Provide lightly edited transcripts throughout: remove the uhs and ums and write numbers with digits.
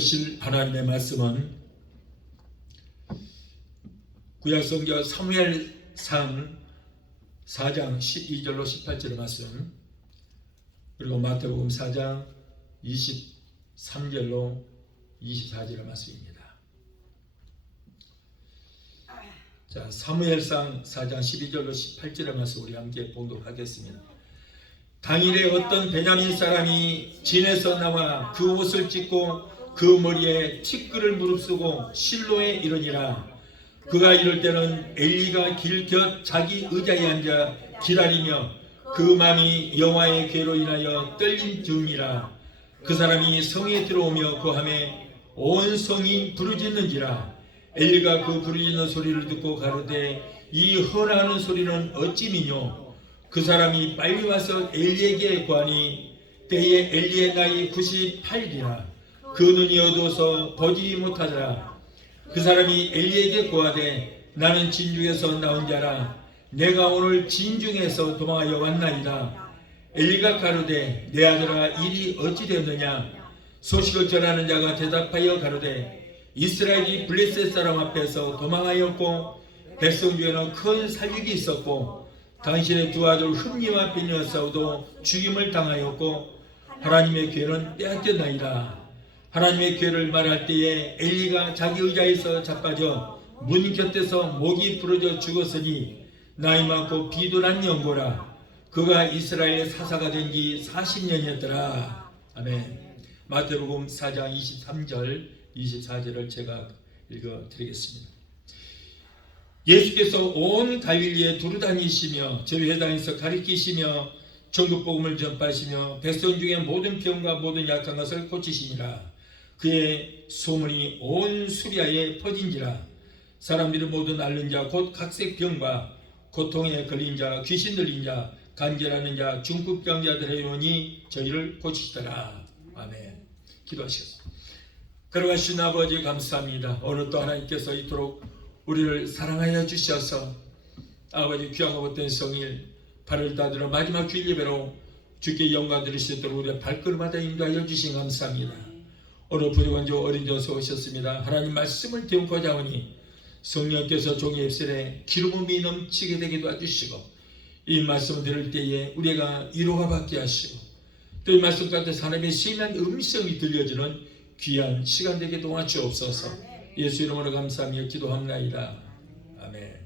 들으실 하나님의 말씀은 구약성경 사무엘상 4장 12절로 18절의 말씀, 그리고 마태복음 4장 23절로 24절의 말씀입니다. 자, 사무엘상 4장 12절로 18절의 말씀 우리 함께 보도록 하겠습니다. 당일에 어떤 베냐민 사람이 진에서 나와 그 옷을 찢고 그 머리에 티끌을 무릅쓰고 실로에 이르니라. 그가 이럴 때는 엘리가 길 곁 자기 의자에 앉아 기다리며 그 마음이 여호와의 괴로 인하여 떨린 즈음이라. 그 사람이 성에 들어오며 거함에 온 성이 부르짖는지라. 엘리가 그 부르짖는 소리를 듣고 가로되 이 헌하는 소리는 어찌미뇨. 그 사람이 빨리 와서 엘리에게 구하니 때에 엘리의 나이 98이라. 그 눈이 어두워서 보지 못하더라. 그 사람이 엘리에게 구하되 나는 진중에서 나온 자라. 내가 오늘 진중에서 도망하여 왔나이다. 엘리가 가로되 내 아들아 일이 어찌 되었느냐. 소식을 전하는 자가 대답하여 가로되 이스라엘이 블레셋 사람 앞에서 도망하였고 백성 중에는 큰 살육이 있었고 당신의 두 아들 흠니와 비느하사도 죽임을 당하였고 하나님의 괴는 빼앗겼나이다. 하나님의 괴를 말할 때에 엘리가 자기 의자에서 자빠져 문 곁에서 목이 부러져 죽었으니 나이 많고 비둔한 연고라. 그가 이스라엘의 사사가 된 지 40년이었더라. 아멘. 마태복음 4장 23절 24절을 제가 읽어드리겠습니다. 예수께서 온 갈릴리에 두루다니시며 제회당에서 가르치시며 전국 복음을 전파하시며 백성 중에 모든 병과 모든 약한 것을 고치시니라. 그의 소문이 온 수리아에 퍼진지라. 사람들이 모두 앓는 자 곧 각색 병과 고통에 걸린 자, 귀신 들린 자, 간절하는 자, 중풍병자들의 영혼이 저희를 고치시더라. 아멘. 기도하시겠습니다. 걸어가신 아버지 감사합니다. 오늘 또 하나님께서 이토록 우리를 사랑하여 주셔서 아버지 귀하고 못된 성일 8월 달들어 마지막 주일 예배로 주께 영광 드릴 수 있도록 우리의 발걸음마다 인도하여 주신 감사합니다. 오늘 부족한 저 어린 저서 오셨습니다. 하나님 말씀을 배우고자 하니 성령께서 종의 입술에 기름이 넘치게 되게 도와주시고 이 말씀을 들을 때에 우리가 위로가 받게 하시고 또 이 말씀 가운데 사람의 심한 음성이 들려지는 귀한 시간 되게 도와주옵소서. 예수 이름으로 감사하며 기도합나이다. 아멘.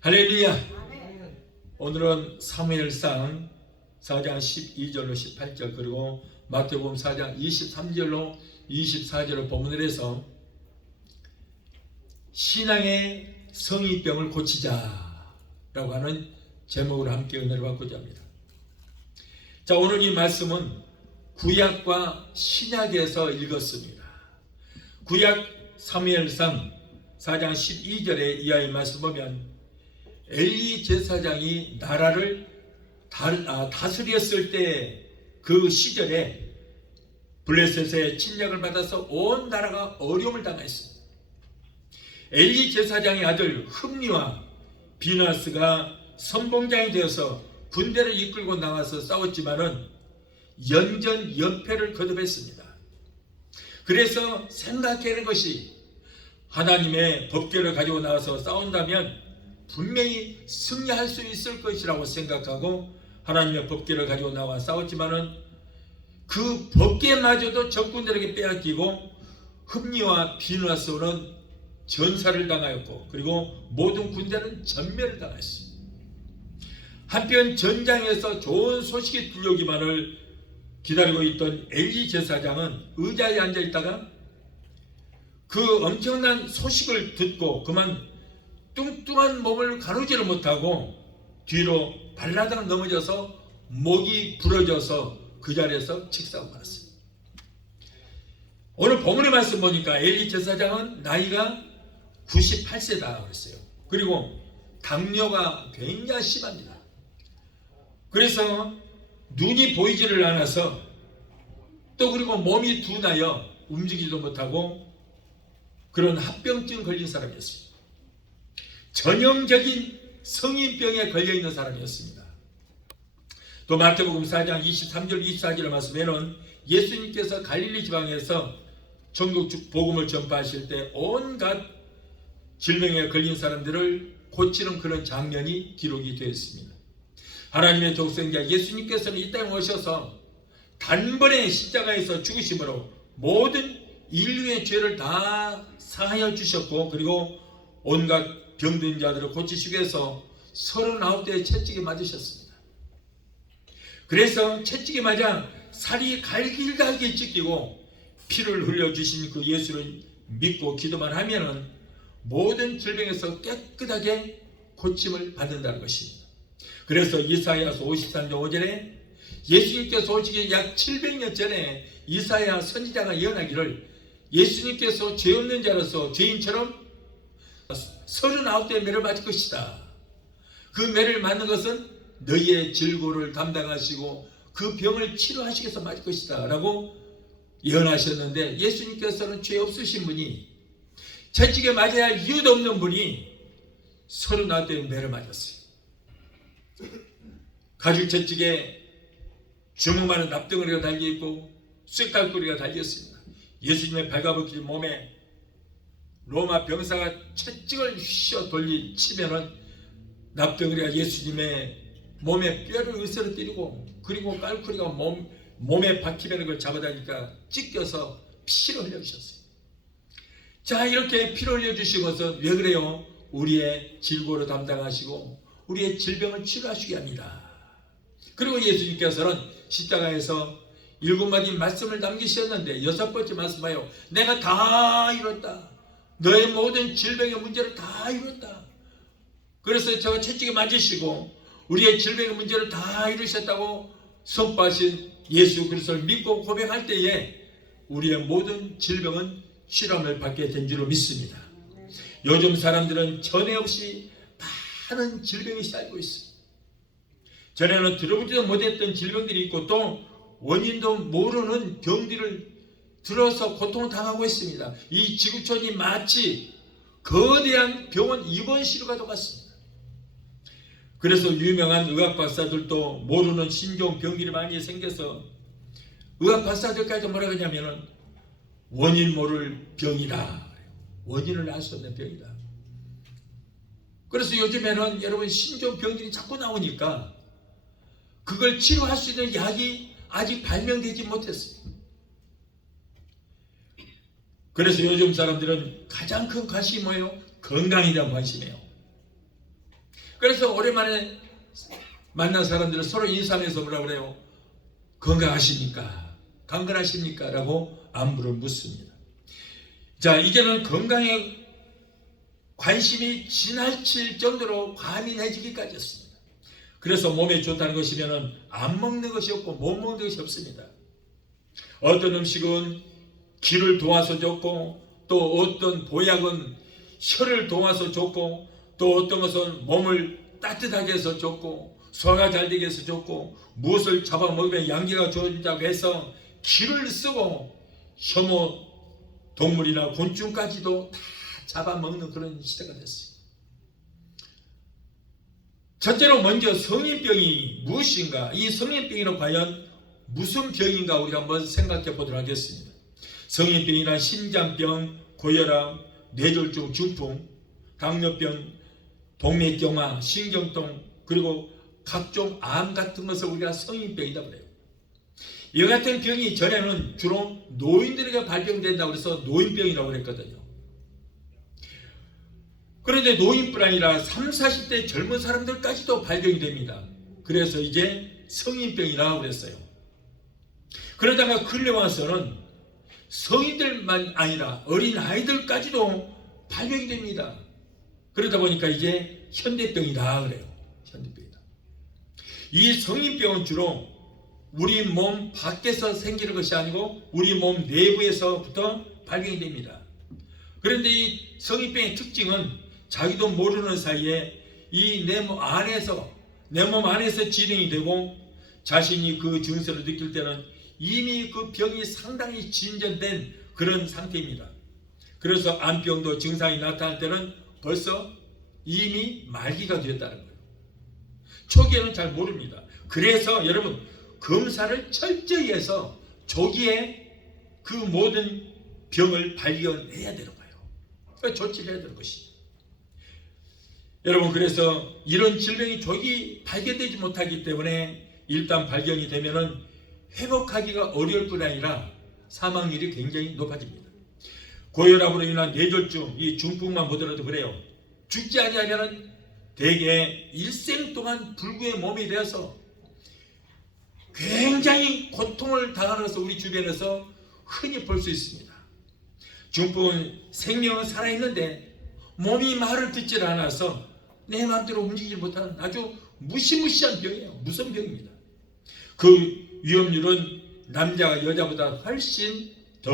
할렐루야. 오늘은 사무엘상 4장 12절로 18절 그리고 마태복음 4장 23절로 24절을 본문을 해서 신앙의 성의병을 고치자라고 하는 제목으로 함께 은혜를 받고자 합니다. 자, 오늘 이 말씀은 구약과 신약에서 읽었습니다. 구약 사무엘상 4장 12절에 이하의 말씀 보면 엘리 제사장이 나라를 다스렸을 때 그 시절에 블레셋의 침략을 받아서 온 나라가 어려움을 당했습니다. 엘리 제사장의 아들 흠니와 비느하스가 선봉장이 되어서 군대를 이끌고 나와서 싸웠지만은 연전 연패를 거듭했습니다. 그래서 생각하는 것이 하나님의 법궤를 가지고 나와서 싸운다면 분명히 승리할 수 있을 것이라고 생각하고 하나님의 법궤를 가지고 나와 싸웠지만은 그 법궤마저도 적군들에게 빼앗기고 흠니와 비느하스는 전사를 당하였고 그리고 모든 군대는 전멸을 당했습니다. 한편 전장에서 좋은 소식이 들려오기만을 기다리고 있던 엘리 제사장은 의자에 앉아 있다가 그 엄청난 소식을 듣고 그만 뚱뚱한 몸을 가누지를 못하고 뒤로 발라당 넘어져서 목이 부러져서 그 자리에서 직사하고 말았습니다. 오늘 본문의 말씀 보니까 엘리 제사장은 나이가 98세다 그랬어요. 그리고 당뇨가 굉장히 심합니다. 그래서 눈이 보이지를 않아서 또 그리고 몸이 둔하여 움직이지도 못하고 그런 합병증 걸린 사람이었습니다. 전형적인 성인병에 걸려있는 사람이었습니다. 또 마태복음 4장 23절 24절의 말씀에는 예수님께서 갈릴리 지방에서 천국 복음을 전파하실 때 온갖 질병에 걸린 사람들을 고치는 그런 장면이 기록이 되어 있습니다. 하나님의 독생자 예수님께서는 이 땅에 오셔서 단번에 십자가에서 죽으심으로 모든 인류의 죄를 다 사하여 주셨고, 그리고 온갖 병든 자들을 고치시기 위해서 39대의 채찍에 맞으셨습니다. 그래서 채찍에 맞아 살이 갈길갈길 찢기고 피를 흘려주신 그 예수를 믿고 기도만 하면은 모든 질병에서 깨끗하게 고침을 받는다는 것입니다. 그래서 이사야서 53장 5절에 예수님께서 오시기 약 700년 전에 이사야 선지자가 예언하기를 예수님께서 죄 없는 자로서 죄인처럼 39대의 매를 맞을 것이다. 그 매를 맞는 것은 너희의 질고를 담당하시고 그 병을 치료하시기 위해서 맞을 것이다 라고 예언하셨는데, 예수님께서는 죄 없으신 분이, 채찍에 맞아야 할 이유도 없는 분이 39대의 매를 맞았어요. 가죽 채찍에 주먹만한 납덩어리가 달려있고 쇳갈고리가 달렸습니다. 예수님의 발가벗긴 몸에 로마 병사가 채찍을 휘어 치면은 납덩어리가 예수님의 몸에 뼈를 으스러뜨리고, 그리고 깔고리가 몸에 박히면 그걸 잡아다니까 찢겨서 피를 흘려주셨어요. 자, 이렇게 피를 흘려주신 것은 왜 그래요? 우리의 질고를 담당하시고 우리의 질병을 치료하시게 합니다. 그리고 예수님께서는 십자가에서 7마디 말씀을 남기셨는데 6번째 말씀하여 내가 다 이뤘다. 너의 모든 질병의 문제를 다 이뤘다. 그래서 제가 채찍에 맞으시고 우리의 질병의 문제를 다 이루셨다고 선포하신 예수 그리스도를 믿고 고백할 때에 우리의 모든 질병은 치료함을 받게 된 줄로 믿습니다. 요즘 사람들은 전에 없이 많은 질병이 쌓이고 있습니다. 전에는 들어보지도 못했던 질병들이 있고 또 원인도 모르는 병들을 들어서 고통을 당하고 있습니다. 이 지구촌이 마치 거대한 병원 입원실과 똑같습니다. 그래서 유명한 의학 박사들도 모르는 신종 병들이 많이 생겨서 의학 박사들까지 뭐라 그러냐면은 원인 모를 병이다. 원인을 알 수 없는 병이다. 그래서 요즘에는 여러분 신종 병들이 자꾸 나오니까 그걸 치료할 수 있는 약이 아직 발명되지 못했습니다. 그래서 요즘 사람들은 가장 큰 관심이 뭐예요? 건강에 대한 관심이에요. 그래서 오랜만에 만난 사람들은 서로 인사하면서 뭐라 그래요? 건강하십니까? 강건하십니까? 라고 안부를 묻습니다. 자, 이제는 건강에 관심이 지나칠 정도로 과민해지기까지 했습니다. 그래서 몸에 좋다는 것이면 안 먹는 것이 없고 못 먹는 것이 없습니다. 어떤 음식은 기를 도와서 좋고, 또 어떤 보약은 혀를 도와서 좋고, 또 어떤 것은 몸을 따뜻하게 해서 좋고, 소화가 잘 되게 해서 좋고, 무엇을 잡아먹으면 양기가 좋아진다고 해서 기를 쓰고 혐오 동물이나 곤충까지도 다 잡아먹는 그런 시대가 됐어요. 첫째로 먼저 성인병이 무엇인가? 이 성인병이는 과연 무슨 병인가 우리가 한번 생각해 보도록 하겠습니다. 성인병이란 심장병, 고혈압, 뇌졸중, 중풍, 당뇨병, 동맥경화, 신경통, 그리고 각종 암 같은 것을 우리가 성인병이라고 그래요. 이 같은 병이 전에는 주로 노인들에게 발병된다고 해서 노인병이라고 그랬거든요. 그런데 노인뿐 아니라 30, 40대 젊은 사람들까지도 발병이 됩니다. 그래서 이제 성인병이라고 그랬어요. 그러다가 근래 와서는 성인들만 아니라 어린 아이들까지도 발병이 됩니다. 그러다 보니까 이제 현대병이다 그래요. 현대병이다. 이 성인병은 주로 우리 몸 밖에서 생기는 것이 아니고 우리 몸 내부에서부터 발병이 됩니다. 그런데 이 성인병의 특징은 자기도 모르는 사이에 이 내 몸 안에서 진행이 되고, 자신이 그 증세를 느낄 때는 이미 그 병이 상당히 진전된 그런 상태입니다. 그래서 암병도 증상이 나타날 때는 벌써 이미 말기가 되었다는 거예요. 초기에는 잘 모릅니다. 그래서 여러분 검사를 철저히 해서 조기에 그 모든 병을 발견해야 되는 거예요. 그러니까 조치를 해야 되는 것이죠. 여러분 그래서 이런 질병이 조기 발견되지 못하기 때문에 일단 발견이 되면은 회복하기가 어려울 뿐 아니라 사망률이 굉장히 높아집니다. 고혈압으로 인한 뇌졸중, 이 중풍만 보더라도 그래요. 죽지 아니하면은 대개 일생 동안 불구의 몸이 되어서 굉장히 고통을 당하는 것을 우리 주변에서 흔히 볼 수 있습니다. 중풍은 생명은 살아있는데 몸이 말을 듣질 않아서 내 마음대로 움직이지 못하는 아주 무시무시한 병이에요. 무서운 병입니다. 그 위험률은 남자가 여자보다 훨씬 더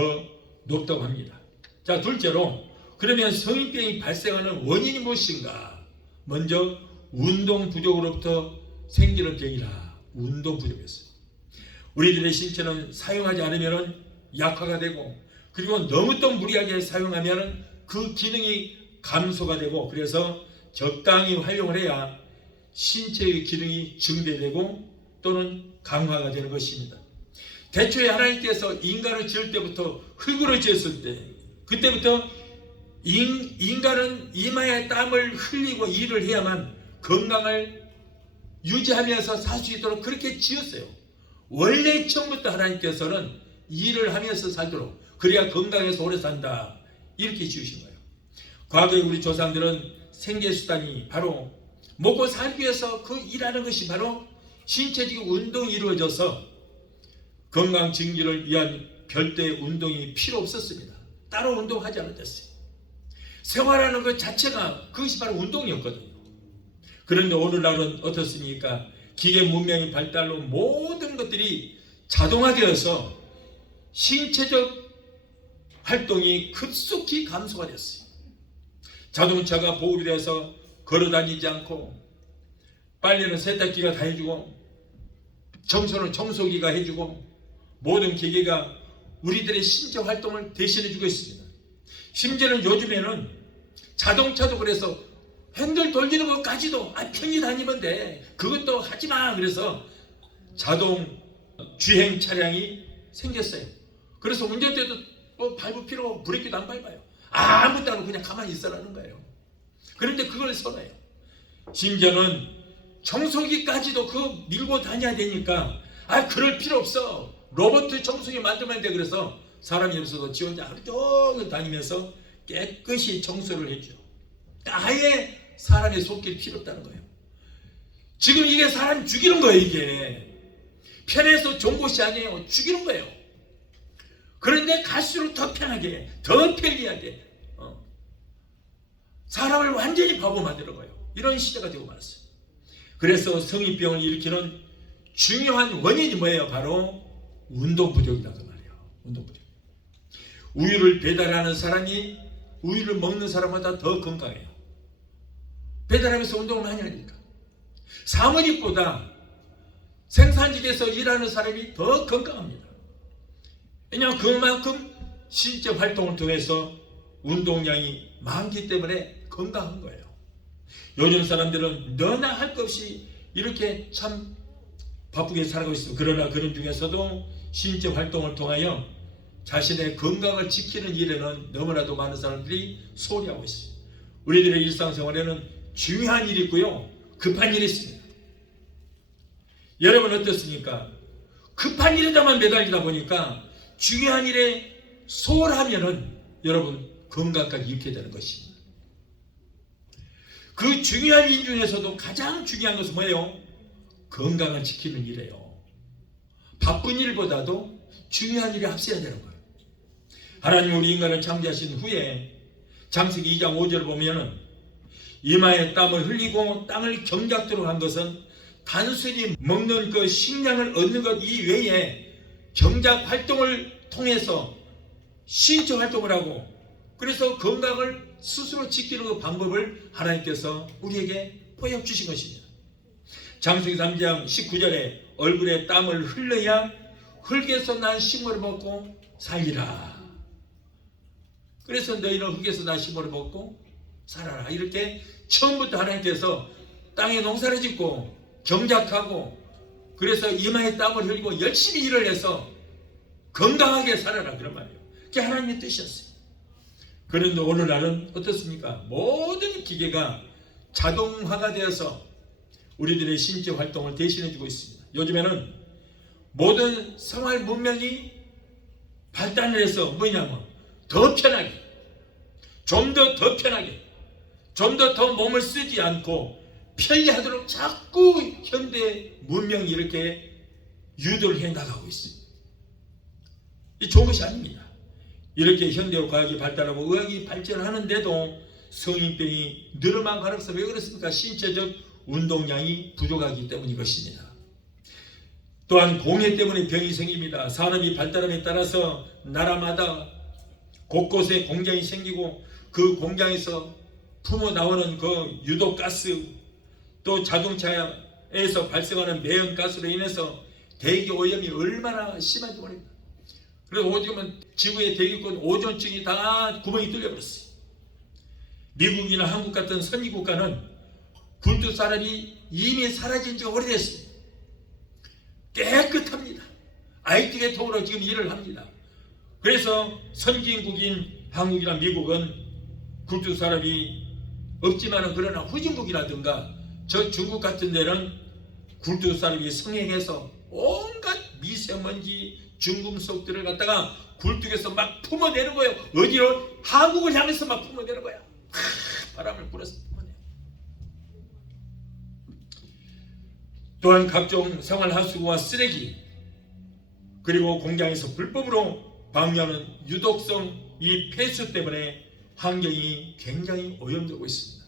높다고 합니다. 자, 둘째로 그러면 성인병이 발생하는 원인이 무엇인가? 먼저 운동 부족으로부터 생기는 병이라. 운동 부족에서 우리들의 신체는 사용하지 않으면 약화가 되고, 그리고 너무 또 무리하게 사용하면 그 기능이 감소가 되고, 그래서 적당히 활용을 해야 신체의 기능이 증대되고 또는 강화가 되는 것입니다. 대초에 하나님께서 인간을 지을 때부터 흙으로 지었을 때, 그때부터 인간은 이마에 땀을 흘리고 일을 해야만 건강을 유지하면서 살 수 있도록 그렇게 지었어요. 원래 처음부터 하나님께서는 일을 하면서 살도록, 그래야 건강해서 오래 산다, 이렇게 지으신 거예요. 과거에 우리 조상들은 생계수단이 바로 먹고 살기 위해서 그 일하는 것이 바로 신체적인 운동이 이루어져서 건강 증진을 위한 별도의 운동이 필요 없었습니다. 따로 운동하지 않았어요. 생활하는 것 자체가 그것이 바로 운동이었거든요. 그런데 오늘날은 어떻습니까? 기계 문명의 발달로 모든 것들이 자동화되어서 신체적 활동이 급속히 감소가 됐어요. 자동차가 보급이 돼서 걸어다니지 않고, 빨래는 세탁기가 다 해주고, 청소는 청소기가 해주고, 모든 기계가 우리들의 신체 활동을 대신해주고 있습니다. 심지어는 요즘에는 자동차도 그래서 핸들 돌리는 것까지도 편히 다니면 돼, 그것도 하지마, 그래서 자동 주행 차량이 생겼어요. 그래서 운전대도 밟을 필요, 브레이크도 안 밟아요. 아무것도 안 하고 그냥 가만히 있으라는 거예요. 그런데 그걸 선호해요. 심지어는 청소기까지도 그 밀고 다녀야 되니까 그럴 필요 없어, 로봇 청소기 만들면 돼. 그래서 사람이 없어도 지 혼자 하루 종일 다니면서 깨끗이 청소를 해줘. 아예 사람의 손길 필요 없다는 거예요. 지금 이게 사람 죽이는 거예요. 이게 편해서 좋은 곳이 아니에요. 죽이는 거예요. 그런데 갈수록 더 편하게, 더 편리하게 사람을 완전히 바보 만드는 거예요. 이런 시대가 되고 말았어요. 그래서 성인병을 일으키는 중요한 원인이 뭐예요? 바로 운동 부족이다 그 말이에요. 운동 부족. 우유를 배달하는 사람이 우유를 먹는 사람보다 더 건강해요. 배달하면서 운동을 많이 하니까. 사무직보다 생산직에서 일하는 사람이 더 건강합니다. 왜냐하면 그만큼 신체 활동을 통해서 운동량이 많기 때문에 건강한 거예요. 요즘 사람들은 너나 할 것 없이 이렇게 참 바쁘게 살고 있어요. 그러나 그런 중에서도 신체 활동을 통하여 자신의 건강을 지키는 일에는 너무나도 많은 사람들이 소홀히 하고 있어요. 우리들의 일상생활에는 중요한 일이 있고요, 급한 일이 있습니다. 여러분 어떻습니까? 급한 일에다만 매달리다 보니까 중요한 일에 소홀하면은 여러분 건강까지 잃게 되는 것입니다. 그 중요한 일 중에서도 가장 중요한 것은 뭐예요? 건강을 지키는 일이에요. 바쁜 일보다도 중요한 일에 앞서야 되는 거예요. 하나님 우리 인간을 창조하신 후에 창세기 2장 5절을 보면은 이마에 땀을 흘리고 땅을 경작토록 한 것은 단순히 먹는 그 식량을 얻는 것 이외에 경작 활동을 통해서 신체 활동을 하고, 그래서 건강을 스스로 지키는 그 방법을 하나님께서 우리에게 보여주신 것입니다. 창세기 3장 19절에 얼굴에 땀을 흘려야 흙에서 난 식물을 먹고 살리라. 그래서 너희는 흙에서 난 식물을 먹고 살아라. 이렇게 처음부터 하나님께서 땅에 농사를 짓고 경작하고 그래서 이마에 땀을 흘리고 열심히 일을 해서 건강하게 살아라 그런 말이에요. 그게 하나님의 뜻이었어요. 그런데 오늘날은 어떻습니까? 모든 기계가 자동화가 되어서 우리들의 신체 활동을 대신해주고 있습니다. 요즘에는 모든 생활 문명이 발달을 해서 뭐냐면 더 편하게, 좀 더 편하게, 좀 더 몸을 쓰지 않고 편리하도록 자꾸 현대 문명이 이렇게 유도를 해 나가고 있습니다. 이 좋은 것이 아닙니다. 이렇게 현대과학이 발달하고 의학이 발전하는데도 성인병이 늘어만 가면서 왜 그렇습니까? 신체적 운동량이 부족하기 때문인 것입니다. 또한 공해 때문에 병이 생깁니다. 산업이 발달함에 따라서 나라마다 곳곳에 공장이 생기고 그 공장에서 품어 나오는 그 유독가스, 또 자동차에서 발생하는 매연가스로 인해서 대기 오염이 얼마나 심한지 모릅니다. 그래서 오죽하면 지구의 대기권 오존층이 다 구멍이 뚫려버렸어요. 미국이나 한국 같은 선진 국가는 굴뚝 사람이 이미 사라진 지가 오래됐습니다. 깨끗합니다. IT 계통으로 지금 일을 합니다. 그래서 선진국인 한국이나 미국은 굴뚝 사람이 없지만은 그러나 후진국이라든가 저 중국 같은 데는 굴뚝 사람이 성행해서 온갖 미세먼지 중금속들을 갖다가 굴뚝에서 막 품어내는 거예요. 어디로? 한국을 향해서 막 품어내는 거야. 바람을 불어서 품어내요. 또한 각종 생활하수구와 쓰레기, 그리고 공장에서 불법으로 방류하는 유독성 이 폐수 때문에 환경이 굉장히 오염되고 있습니다.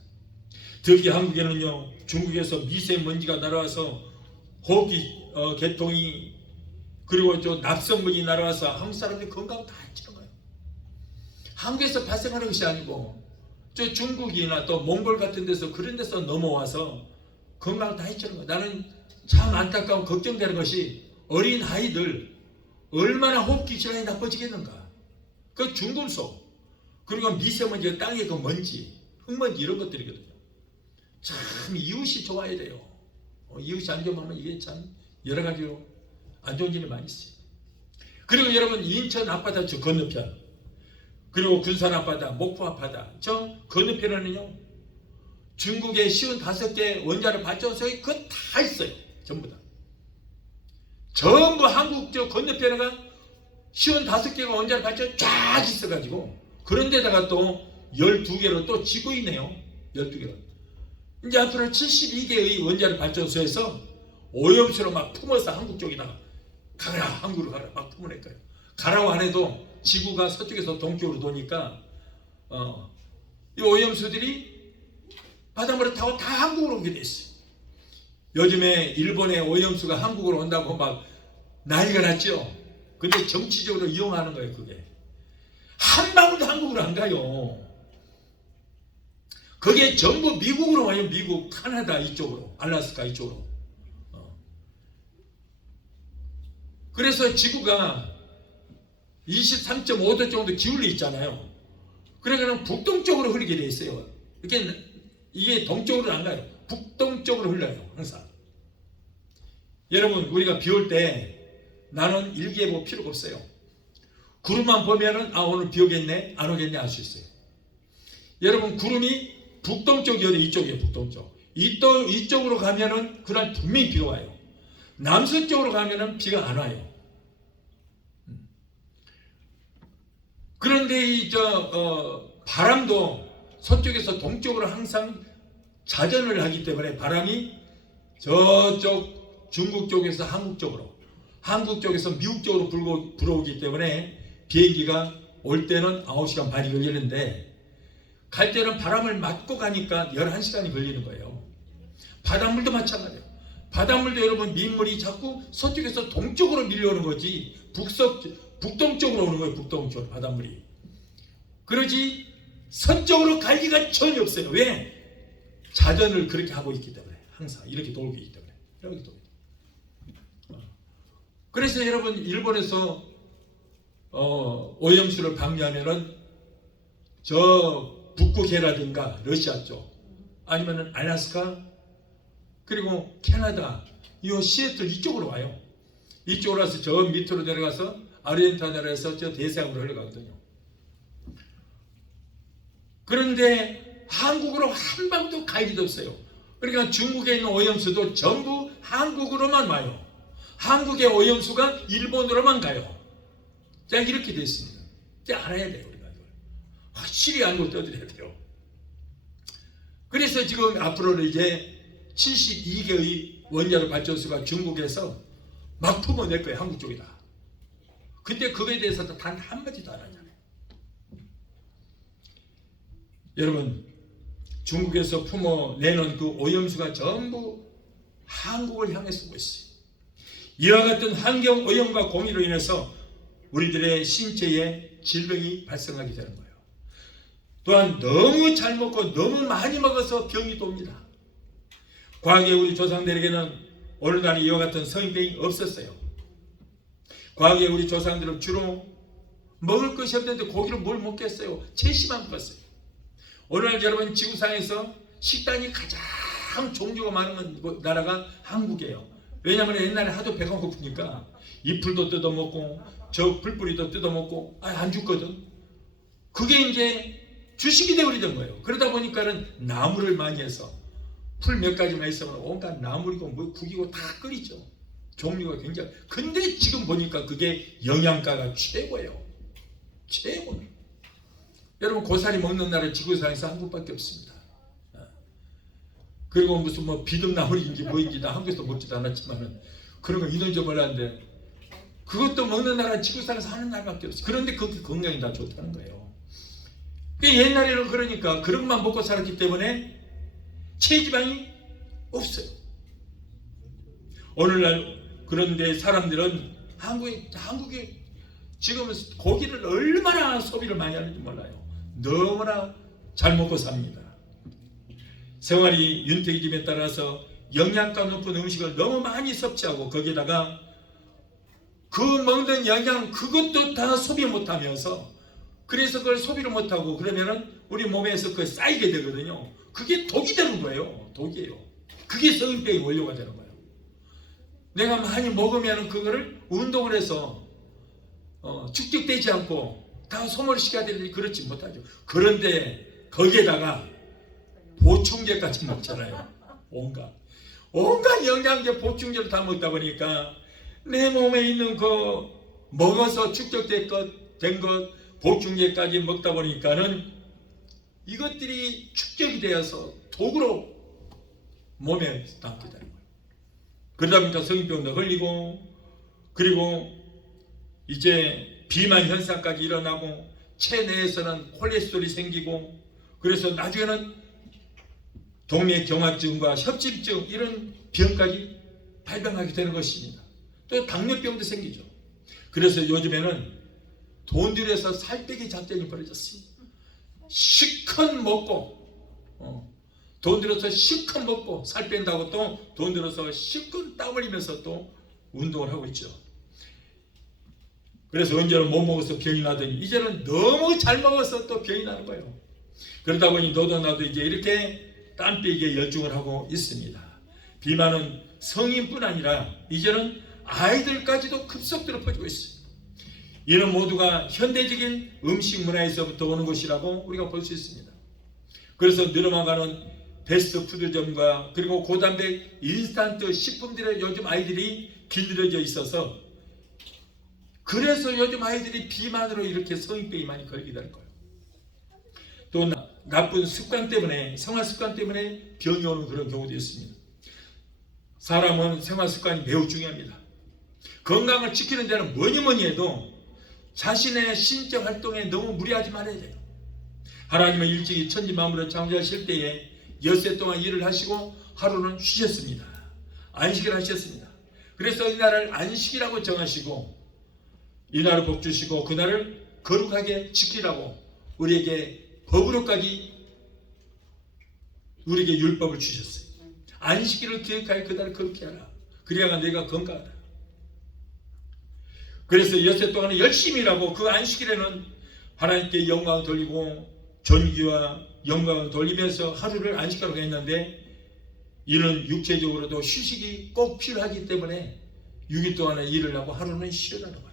특히 한국에는요, 중국에서 미세먼지가 날아와서 호흡기 계통이, 그리고 저 납성물이 날아와서 한국 사람들 건강 다 해치는 거예요. 한국에서 발생하는 것이 아니고 저 중국이나 또 몽골 같은 데서 그런 데서 넘어와서 건강을 다 해치는 거예요. 나는 참 안타까운 걱정되는 것이 어린 아이들 얼마나 호흡기 질환이 나빠지겠는가. 그 중금속, 그리고 미세먼지, 땅의 그 먼지, 흙먼지 이런 것들이거든요. 참 이웃이 좋아야 돼요. 이웃이 안 좋으면 이게 참 여러 가지로 안 좋은 일이 많이 있어요. 그리고 여러분, 인천 앞바다 저 건너편, 그리고 군산 앞바다, 목포 앞바다 저 건너편에는요, 중국의 55개 원자력 발전소에 그거 다 있어요. 전부 다. 전부 한국 저 건너편에가 55개가 원자력 발전소 쫙 있어가지고, 그런 데다가 또 12개로 또 지고 있네요. 12개로. 이제 앞으로 72개의 원자력 발전소에서 오염수로 막 품어서 한국 쪽에다가 가라, 한국으로 가라, 막 품어낼 거예요. 가라고 안 해도 지구가 서쪽에서 동쪽으로 도니까 이 오염수들이 바닷물을 타고 다 한국으로 오게 됐어요. 요즘에 일본의 오염수가 한국으로 온다고 막 난리가 났죠. 근데 정치적으로 이용하는 거예요. 그게 한 방울도 한국으로 안 가요. 그게 전부 미국으로 와요. 미국, 캐나다 이쪽으로, 알래스카 이쪽으로. 그래서 지구가 23.5도 정도 기울여 있잖아요. 그러니까 북동쪽으로 흐르게 돼 있어요. 이게 동쪽으로 안 가요. 북동쪽으로 흘러요. 항상. 여러분, 우리가 비 올 때 나는 일기예보 필요가 없어요. 구름만 보면은 오늘 비 오겠네, 안 오겠네 알 수 있어요. 여러분, 구름이 북동쪽이어도 이쪽이에요. 북동쪽. 이쪽으로 가면은 그날 분명히 비가 와요. 남서쪽으로 가면은 비가 안 와요. 그런데 바람도 서쪽에서 동쪽으로 항상 자전을 하기 때문에 바람이 저쪽 중국 쪽에서 한국 쪽으로, 한국 쪽에서 미국 쪽으로 불어오기 때문에 비행기가 올 때는 9시간 반이 걸리는데 갈 때는 바람을 맞고 가니까 11시간이 걸리는 거예요. 바닷물도 마찬가지예요. 바닷물도 여러분, 민물이 자꾸 서쪽에서 동쪽으로 밀려오는 거지 북동쪽으로 오는 거예요. 북동쪽으로 바닷물이. 그러지 서쪽으로 갈 리가 전혀 없어요. 왜? 자전을 그렇게 하고 있기 때문에. 항상 이렇게 돌고 있기 때문에. 이렇게 돌고. 그래서 여러분, 일본에서 오염수를 방류하면은 저 북극해라든가 러시아 쪽, 아니면은 알래스카, 그리고 캐나다 이 시애틀 이쪽으로 와요. 이쪽으로 와서 저 밑으로 내려가서 아르헨티나에서 저 대서양으로 흘러가거든요. 그런데 한국으로 한 방도 갈 일도 없어요. 그러니까 중국에 있는 오염수도 전부 한국으로만 와요. 한국의 오염수가 일본으로만 가요. 자, 이렇게 됐습니다. 이제 알아야 돼요. 우리가 이걸 확실히 알고 떠들어야 돼요. 그래서 지금 앞으로는 이제 72개의 원자로 발전소가 중국에서 막 품어낼 거예요. 한국 쪽이다. 근데 그거에 대해서도 단 한마디도 안 하잖아요. 여러분, 중국에서 품어내는 그 오염수가 전부 한국을 향해 쏘고 있어요. 이와 같은 환경 오염과 공해로 인해서 우리들의 신체에 질병이 발생하게 되는 거예요. 또한 너무 잘 먹고 너무 많이 먹어서 병이 돕니다. 과거에 우리 조상들에게는 오늘날 이와 같은 성인병이 없었어요. 과거에 우리 조상들은 주로 먹을 것이 없는데 고기를 뭘 먹겠어요? 채식만 먹었어요. 오늘날 여러분 지구상에서 식단이 가장 종류가 많은 나라가 한국이에요. 왜냐하면 옛날에 하도 배가 고프니까 잎풀도 뜯어먹고 저 풀뿌리도 뜯어먹고 안 죽거든. 그게 이제 주식이 되어버리던 거예요. 그러다 보니까는 나물을 많이 해서 풀 몇 가지만 있으면 온갖 나물이고 뭐 국이고 다 끓이죠. 종류가 굉장히. 근데 지금 보니까 그게 영양가가 최고예요. 최고. 여러분 고사리 먹는 나라 지구상에서 한국밖에 없습니다. 그리고 무슨 뭐 비듬나물인지 뭐인지 나 한국에서 먹지도 않았지만은 그런 거 이런 줄 몰랐는데 그것도 먹는 나라 지구상에서 하는 나라밖에 없어요. 그런데 그게 건강이 다 좋다는 거예요. 옛날에는 그러니까 그런 것만 먹고 살았기 때문에 체지방이 없어요. 오늘날 그런데 사람들은 한국에 지금 고기를 얼마나 소비를 많이 하는지 몰라요. 너무나 잘 먹고 삽니다. 생활이 윤택해짐에 따라서 영양가 높은 음식을 너무 많이 섭취하고 거기에다가 그 먹는 영양 그것도 다 소비 못하면서 그래서 그걸 소비를 못하고 그러면은 우리 몸에서 그 쌓이게 되거든요. 그게 독이 되는 거예요. 독이에요. 그게 성인병의 원료가 되는 거예요. 내가 많이 먹으면 그거를 운동을 해서 축적되지 않고 다 소모시켜야 되는데 그렇지 못하죠. 그런데 거기에다가 보충제까지 먹잖아요. 온갖 영양제 보충제를 다 먹다 보니까 내 몸에 있는 그 먹어서 축적된 것 보충제까지 먹다 보니까는 이것들이 축적이 되어서 독으로 몸에 남게 되는 거예요. 그러다 보니까 성인병도 걸리고 그리고 이제 비만 현상까지 일어나고 체내에서는 콜레스테롤이 생기고 그래서 나중에는 동맥경화증과 협심증 이런 병까지 발병하게 되는 것입니다. 또 당뇨병도 생기죠. 그래서 요즘에는 돈 들여서 살 빼기 작전이 벌어졌어요. 실컷 먹고 돈 들여서 실컷 먹고 살 뺀다고 또 돈 들여서 실컷 땀 흘리면서 또 운동을 하고 있죠. 그래서 언제는 못 먹어서 병이 나더니 이제는 너무 잘 먹어서 또 병이 나는 거예요. 그러다 보니 너도 나도 이제 이렇게 땀 빼기에 열중을 하고 있습니다. 비만은 성인뿐 아니라 이제는 아이들까지도 급속도로 퍼지고 있어요. 이는 모두가 현대적인 음식 문화에서부터 오는 것이라고 우리가 볼 수 있습니다. 그래서 늘어나가는 패스트푸드점과 그리고 고단백 인스턴트 식품들에 요즘 아이들이 길들여져 있어서 그래서 요즘 아이들이 비만으로 이렇게 성인병이 많이 걸리게 될 거예요. 또 나쁜 습관 때문에 생활 습관 때문에 병이 오는 그런 경우도 있습니다. 사람은 생활 습관이 매우 중요합니다. 건강을 지키는 데는 뭐니 해도 자신의 신체 활동에 너무 무리하지 말아야 돼요. 하나님은 일찍이 천지 만물을 창조하실 때에 엿새 동안 일을 하시고 하루는 쉬셨습니다. 안식을 하셨습니다. 그래서 이날을 안식이라고 정하시고 이날을 복 주시고 그날을 거룩하게 지키라고 우리에게 법으로까지 우리에게 율법을 주셨어요. 안식일을 기억하여 그날을 거룩히 하라. 그래야 내가 건강하다. 그래서 엿새 동안은 열심히 일하고 그 안식일에는 하나님께 영광을 돌리고 존귀와 영광을 돌리면서 하루를 안식하라고 했는데 이는 육체적으로도 휴식이 꼭 필요하기 때문에 6일 동안은 일을 하고 하루는 쉬어라는 거예요.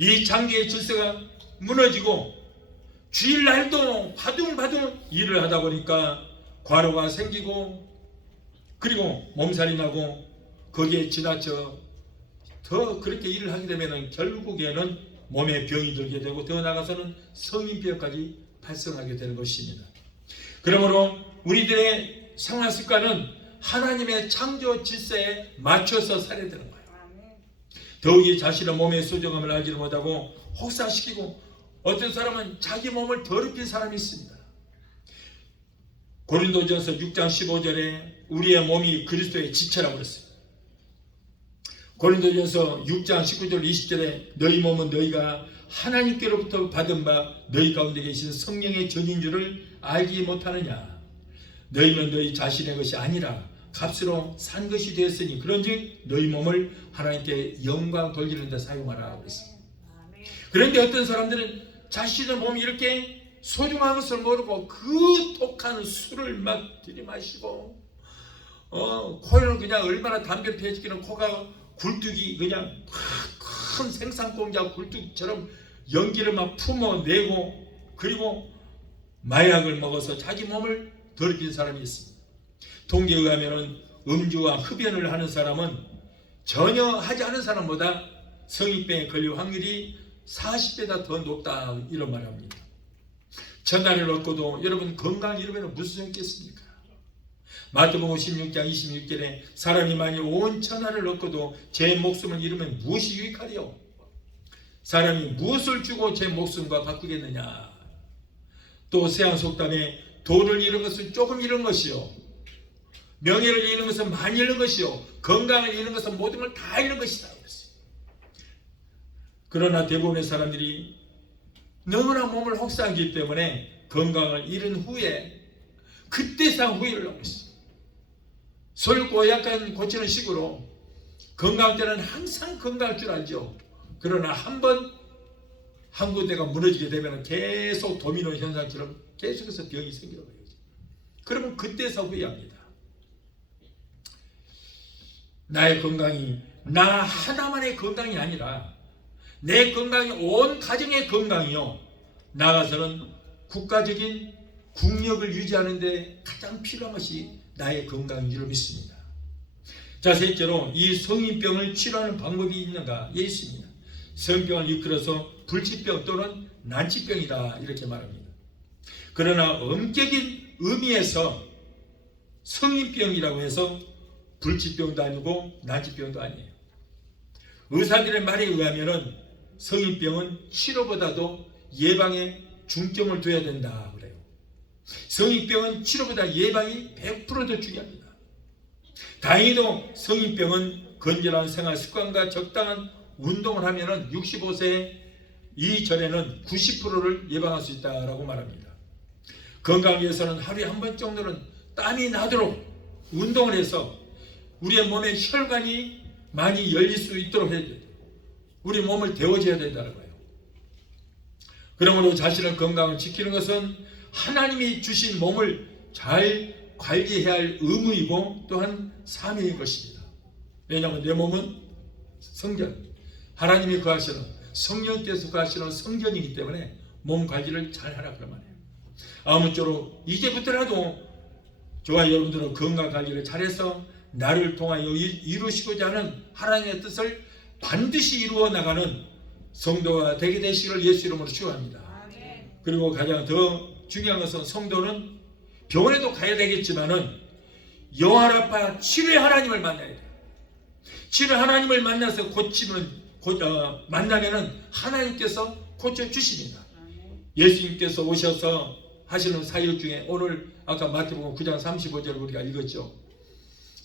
이 장기의 질서가 무너지고 주일날도 바둥바둥 일을 하다 보니까 과로가 생기고 그리고 몸살이 나고 거기에 지나쳐 더 그렇게 일을 하게 되면 결국에는 몸에 병이 들게 되고 더 나아가서는 성인병까지 발생하게 되는 것입니다. 그러므로 우리들의 생활 습관은 하나님의 창조 질서에 맞춰서 살아야 되는 거예요. 더욱이 자신의 몸의 소중함을 알지를 못하고 혹사시키고 어떤 사람은 자기 몸을 더럽힌 사람이 있습니다. 고린도전서 6장 15절에 우리의 몸이 그리스도의 지체라고 그랬어요. 고린도전서 6장 19절 20절에 너희 몸은 너희가 하나님께로부터 받은 바 너희 가운데 계신 성령의 전인 줄을 알지 못하느냐. 너희는 너희 자신의 것이 아니라 값으로 산 것이 되었으니 그런즉 너희 몸을 하나님께 영광 돌리는 데 사용하라 그랬어요. 그런데 어떤 사람들은 자신의 몸이 이렇게 소중한 것을 모르고 그 독한 술을 막 들이마시고 코에는 그냥 얼마나 담배를 피우기는 코가 굴뚝이 그냥 큰 생산공장 굴뚝처럼 연기를 막 품어내고 그리고 마약을 먹어서 자기 몸을 더럽힌 사람이 있습니다. 통계에 의하면 음주와 흡연을 하는 사람은 전혀 하지 않은 사람보다 성인병에 걸릴 확률이 40배가 더 높다 이런 말을 합니다. 천하를 얻고도 여러분 건강 잃으면 무슨 소용이 있겠습니까? 마태복음 16장 26절에 사람이 만일 온 천하를 얻고도 제 목숨을 잃으면 무엇이 유익하리요? 사람이 무엇을 주고 제 목숨과 바꾸겠느냐? 또 세안속담에 돈을 잃은 것은 조금 잃은 것이요 명예를 잃은 것은 많이 잃은 것이요 건강을 잃은 것은 모든 걸 다 잃은 것이다. 그러나 대부분의 사람들이 너무나 몸을 혹사하기 때문에 건강을 잃은 후에 그때상 후회를 하고 있어요. 솔고 약간 고치는 식으로 건강 때는 항상 건강할 줄 알죠. 그러나 한번 한 군데가 무너지게 되면 계속 도미노 현상처럼 계속해서 병이 생겨나요. 그러면 그때서 후회합니다. 나의 건강이 나 하나만의 건강이 아니라 내 건강이 온 가정의 건강이요 나아가서는 국가적인 국력을 유지하는 데 가장 필요한 것이 나의 건강인 줄 믿습니다. 자, 셋째로 이 성인병을 치료하는 방법이 있는가? 예, 있습니다. 성병을 이끌어서 불치병 또는 난치병이다 이렇게 말합니다. 그러나 엄격인 의미에서 성인병이라고 해서 불치병도 아니고 난치병도 아니에요. 의사들의 말에 의하면 성인병은 치료보다도 예방에 중점을 둬야 된다 그래요. 성인병은 치료보다 예방이 100% 더 중요합니다. 다행히도 성인병은 건전한 생활 습관과 적당한 운동을 하면 65세 이전에는 90%를 예방할 수 있다고 말합니다. 건강을 위해서는 하루에 한 번 정도는 땀이 나도록 운동을 해서 우리의 몸의 혈관이 많이 열릴 수 있도록 해야 돼요. 우리 몸을 데워줘야 된다는 거예요. 그러므로 자신의 건강을 지키는 것은 하나님이 주신 몸을 잘 관리해야 할 의무이고 또한 사명인 것입니다. 왜냐하면 내 몸은 성전, 하나님이 거하시는 성령께서 거하시는 성전이기 때문에 몸 관리를 잘 하라 그런 말이에요. 아무쪼록 이제부터라도 저와 여러분들은 건강 관리를 잘해서 나를 통하여 이루시고자 하는 하나님의 뜻을 반드시 이루어 나가는 성도가 되게 되시기를 예수 이름으로 축원합니다. 그리고 가장 더 중요한 것은 성도는 병원에도 가야 되겠지만은 여호와라파 치료의 하나님을 만나야 돼요. 치료의 하나님을 만나서 만나면은 하나님께서 고쳐 주십니다. 예수님께서 오셔서 하시는 사역 중에 오늘 아까 마태복음 9장 35절을 우리가 읽었죠.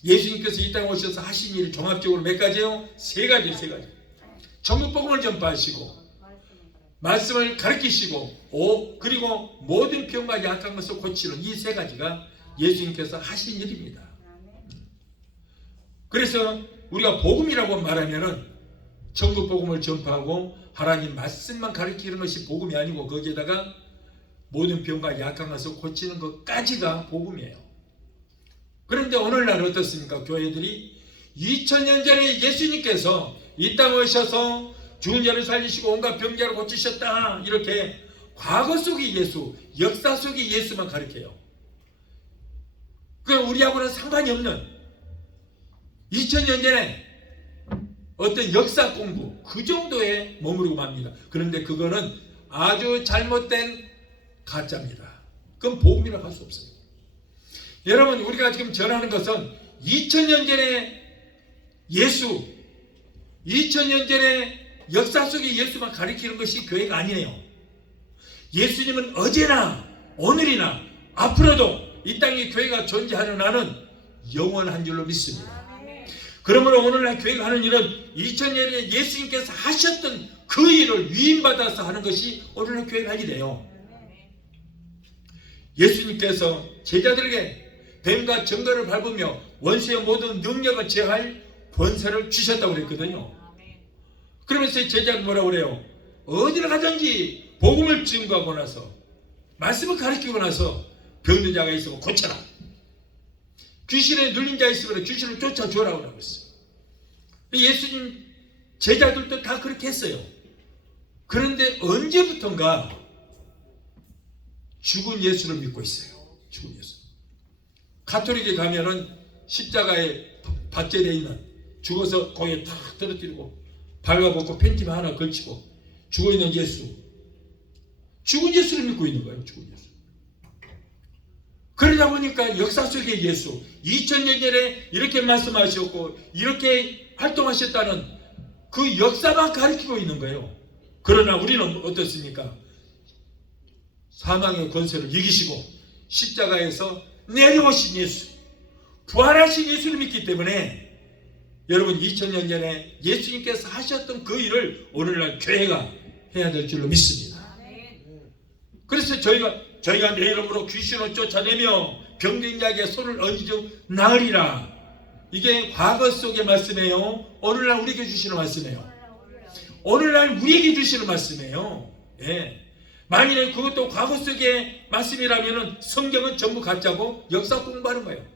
예수님께서 이 땅에 오셔서 하신 일 종합적으로 몇 가지요? 세 가지. 전국 복음을 전파하시고 말씀을 가르치시고 그리고 모든 병과 약한 것을 고치는 이 세 가지가 예수님께서 하신 일입니다. 그래서 우리가 복음이라고 말하면은 전국 복음을 전파하고 하나님 말씀만 가르치는 것이 복음이 아니고 거기에다가 모든 병과 약한 것을 고치는 것까지가 복음이에요. 그런데 오늘날 어떻습니까? 교회들이 2000년 전에 예수님께서 이 땅에 오셔서 죽은 자를 살리시고 온갖 병자를 고치셨다, 이렇게 과거 속의 예수, 역사 속의 예수만 가르쳐요. 그럼 우리하고는 상관이 없는 2000년 전에 어떤 역사 공부, 그 정도에 머무르고 맙니다. 그런데 그거는 아주 잘못된 가짜입니다. 그건 복음이라고 할 수 없어요. 여러분, 우리가 지금 전하는 것은 2000년 전에 예수, 2000년 전에 역사 속의 예수만 가리키는 것이 교회가 아니에요. 예수님은 어제나 오늘이나 앞으로도 이 땅에 교회가 존재하는 한은 영원한 줄로 믿습니다. 그러므로 오늘날 교회가 하는 일은 2000년에 예수님께서 하셨던 그 일을 위임받아서 하는 것이 오늘날 교회가 할 일이에요. 예수님께서 제자들에게 뱀과 정갈을 밟으며 원수의 모든 능력을 제할 권세를 주셨다고 그랬거든요. 그러면서 제자는 뭐라고 그래요? 어디를 가든지 복음을 증거하고 나서, 말씀을 가르치고 나서 병든 자가 있으면 고쳐라, 귀신에 눌린 자 있으면 귀신을 쫓아주라고 하고 있어요. 예수님 제자들도 다 그렇게 했어요. 그런데 언제부턴가 죽은 예수를 믿고 있어요. 죽은 예수. 가톨릭에 가면은 십자가에 박제되어 있는, 죽어서 거기에 탁 떨어뜨리고 발가벗고 팬티만 하나 걸치고 죽어있는 예수, 죽은 예수를 믿고 있는 거예요. 죽은 예수. 그러다 보니까 역사 속의 예수, 2000년 전에 이렇게 말씀하셨고 이렇게 활동하셨다는 그 역사만 가리키고 있는 거예요. 그러나 우리는 어떻습니까? 사망의 권세를 이기시고 십자가에서 내려오신 예수, 부활하신 예수를 믿기 때문에 여러분, 2000년 전에 예수님께서 하셨던 그 일을 오늘날 교회가 해야 될 줄로 믿습니다. 그래서 저희가 내 이름으로 귀신을 쫓아내며 병든 자에게 손을 얹어 나으리라, 이게 과거 속의 말씀이에요? 오늘날 우리에게 주시는 말씀이에요? 오늘날 우리에게 주시는 말씀이에요. 예. 만일에 그것도 과거 속의 말씀이라면 성경은 전부 가짜고 역사 공부하는 거예요.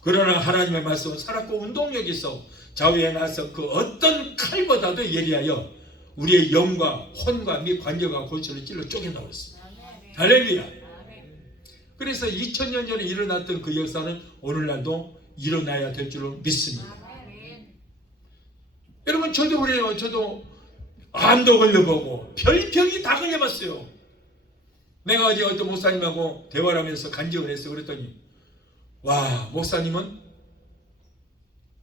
그러나 하나님의 말씀은 살았고 운동력이 있어 좌우에 나서 그 어떤 칼보다도 예리하여 우리의 영과 혼과 및 관절과 골절을 찔러 쪼개나오고 있습니다. 할렐루야. 그래서 2000년 전에 일어났던 그 역사는 오늘날도 일어나야 될 줄로 믿습니다. 여러분, 저도 그래요. 저도 암도 걸려보고 별병이 다 걸려봤어요. 내가 어제 어떤 목사님하고 대화를 하면서 간증을 했어요. 그랬더니 와, 목사님은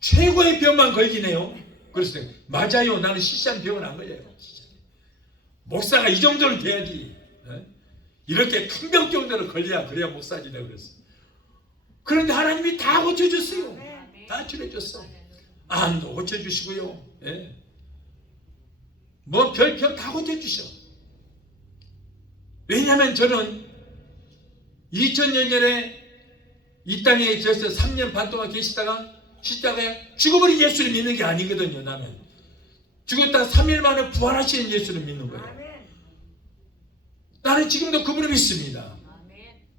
최고의 병만 걸리네요. 그래서 맞아요. 나는 시시한 병은 안 걸려요. 목사가 이 정도는 돼야지. 이렇게 큰 병 정도는 걸려야 그래야 목사지 내가 그랬어. 그런데 하나님이 다 고쳐줬어요. 다 치료해줬어. 암도 고쳐주시고요. 뭐 별병 다 고쳐주셔. 왜냐하면 저는 2000년 전에 이 땅에 계셔서 3년 반 동안 계시다가 십자가에 죽어버린 예수를 믿는 게 아니거든요. 나는 죽었다 3일 만에 부활하시는 예수를 믿는 거예요. 나는 지금도 그분을 믿습니다.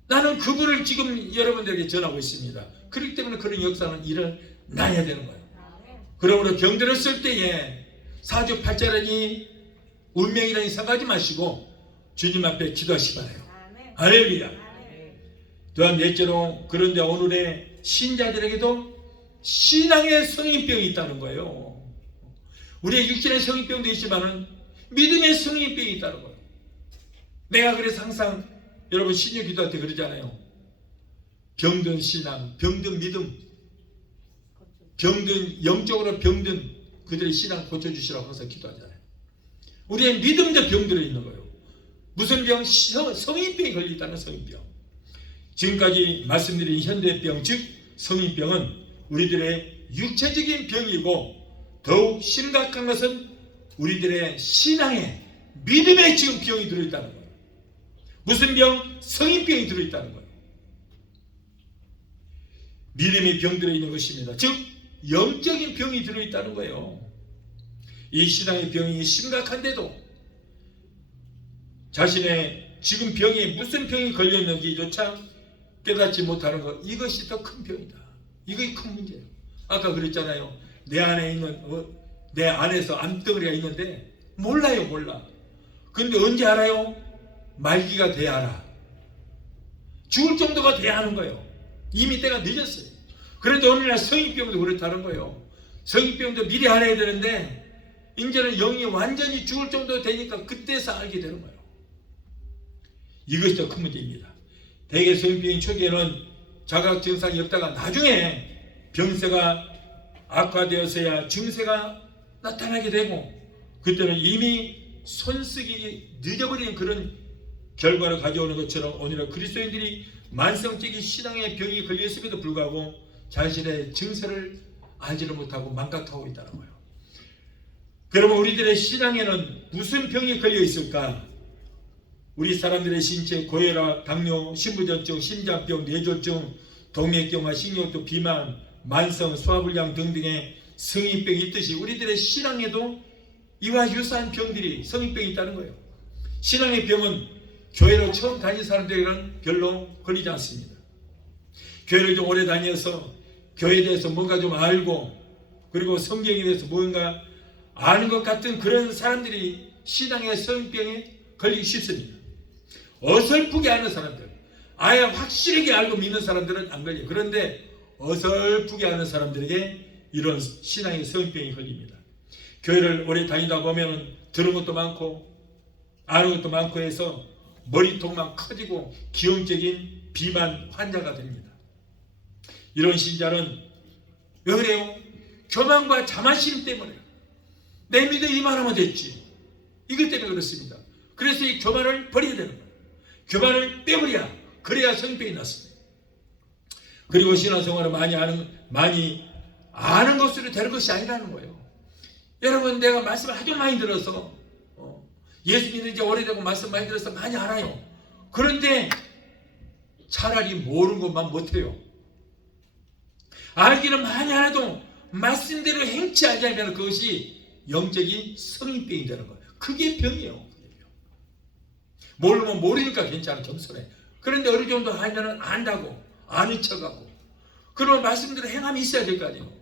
나는 그분을 지금 여러분들에게 전하고 있습니다. 그렇기 때문에 그런 역사는 일어나야 되는 거예요. 그러므로 병들었을 때에 사주팔자라니 운명이라니 생각하지 마시고 주님 앞에 기도하시 바라요. 할렐루야. 또한 넷째로, 그런데 오늘의 신자들에게도 신앙의 성인병이 있다는 거예요. 우리의 육신의 성인병도 있지만은 믿음의 성인병이 있다는 거예요. 내가 그래서 항상 여러분 신녀 기도할 때 그러잖아요. 병든 신앙, 병든 믿음, 병든 영적으로 병든 그들의 신앙 고쳐주시라고 항상 기도하잖아요. 우리의 믿음도 병들어 있는 거예요. 무슨 병? 성인병이 걸려있다는 성인병. 지금까지 말씀드린 현대병, 즉 성인병은 우리들의 육체적인 병이고 더욱 심각한 것은 우리들의 신앙의 믿음에 지금 병이 들어있다는 거예요. 무슨 병? 성인병이 들어있다는 거예요. 믿음이 병들어 있는 것입니다. 즉 영적인 병이 들어있다는 거예요. 이 신앙의 병이 심각한데도 자신의 지금 병이 무슨 병이 걸려있는지조차 깨닫지 못하는 것, 이것이 더 큰 병이다. 이것이 큰 문제예요. 아까 그랬잖아요. 내 안에 있는 내 안에서 암덩어리가 있는데 몰라요. 몰라. 근데 언제 알아요? 말기가 돼야 알아. 죽을 정도가 돼야 하는 거예요. 이미 때가 늦었어요. 그런데 오늘날 성인병도 그렇다는 거예요. 성인병도 미리 알아야 되는데 이제는 영이 완전히 죽을 정도 되니까 그때서 알게 되는 거예요. 이것이 더 큰 문제입니다. 대개 성인병 초기에는 자각 증상이 없다가 나중에 병세가 악화되어서야 증세가 나타나게 되고 그때는 이미 손쓰기 늦어버리는 그런 결과를 가져오는 것처럼 오늘은 그리스도인들이 만성적인 신앙의 병이 걸렸음에도 불구하고 자신의 증세를 알지를 못하고 망각하고 있다는 거예요. 그러면 우리들의 신앙에는 무슨 병이 걸려 있을까? 우리 사람들의 신체 고혈압, 당뇨, 신부전증, 심장병, 뇌졸중, 동맥경화, 식욕도, 비만, 만성 소화불량 등등의 성인병이 있듯이 우리들의 신앙에도 이와 유사한 병들이 성인병이 있다는 거예요. 신앙의 병은 교회로 처음 다닌 사람들에게는 별로 걸리지 않습니다. 교회를 좀 오래 다녀서 교회에 대해서 뭔가 좀 알고 그리고 성경에 대해서 뭔가 아는 것 같은 그런 사람들이 신앙의 성인병에 걸리기 쉽습니다. 어설프게 아는 사람들, 아예 확실하게 알고 믿는 사람들은 안 걸려요. 그런데 어설프게 아는 사람들에게 이런 신앙의 성인병이 걸립니다. 교회를 오래 다니다 보면 들은 것도 많고 아는 것도 많고 해서 머리통만 커지고 기형적인 비만 환자가 됩니다. 이런 신자는 왜 그래요? 교만과 자만심 때문에 내 믿음 이만하면 됐지. 이것 때문에 그렇습니다. 그래서 이 교만을 버려야 되는 거예요. 교만을 빼버려야 그래야 성인병이 났습니다. 그리고 신앙생활을 많이 아는 것으로 되는 것이 아니라는 거예요. 여러분 내가 말씀을 아주 많이 들어서 예수 믿는 지 오래되고 말씀 많이 들어서 많이 알아요. 그런데 차라리 모르는 것만 못해요. 알기는 많이 알아도 말씀대로 행치하지 않으면 그것이 영적인 성인병이 되는 거예요. 그게 병이에요. 모르면 모르니까 괜찮아, 겸손해. 그런데 어느 정도 알면 안다고 아는 척하고 그러면 말씀대로 행함이 있어야 될 거 아니에요.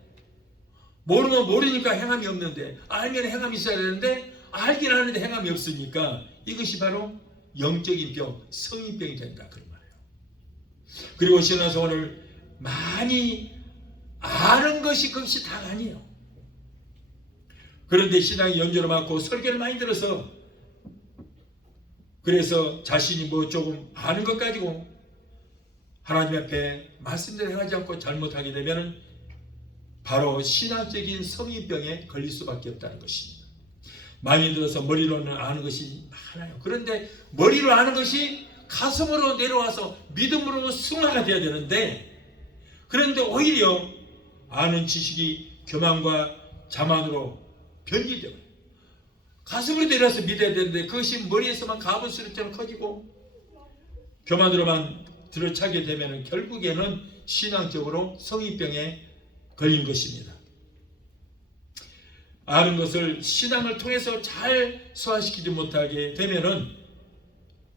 모르면 모르니까 행함이 없는데 알면 행함이 있어야 되는데 알긴 하는데 행함이 없으니까 이것이 바로 영적인 병, 성인병이 된다 그런 말이에요. 그리고 신앙생활을 많이 아는 것이 그것이 다가 아니에요. 그런데 신앙이 연조를 많고 설교를 많이 들어서 그래서 자신이 뭐 조금 아는 것 가지고 하나님 앞에 말씀대로 행하지 않고 잘못하게 되면 바로 신앙적인 성인병에 걸릴 수밖에 없다는 것입니다. 많이 들어서 머리로는 아는 것이 많아요. 그런데 머리로 아는 것이 가슴으로 내려와서 믿음으로 승화가 되어야 되는데 그런데 오히려 아는 지식이 교만과 자만으로 변질되어요. 가슴으로 내려와서 믿어야 되는데 그것이 머리에서만 가부스처럼 커지고 교만으로만 들어차게 되면 결국에는 신앙적으로 성인병에 걸린 것입니다. 아는 것을 신앙을 통해서 잘 소화시키지 못하게 되면은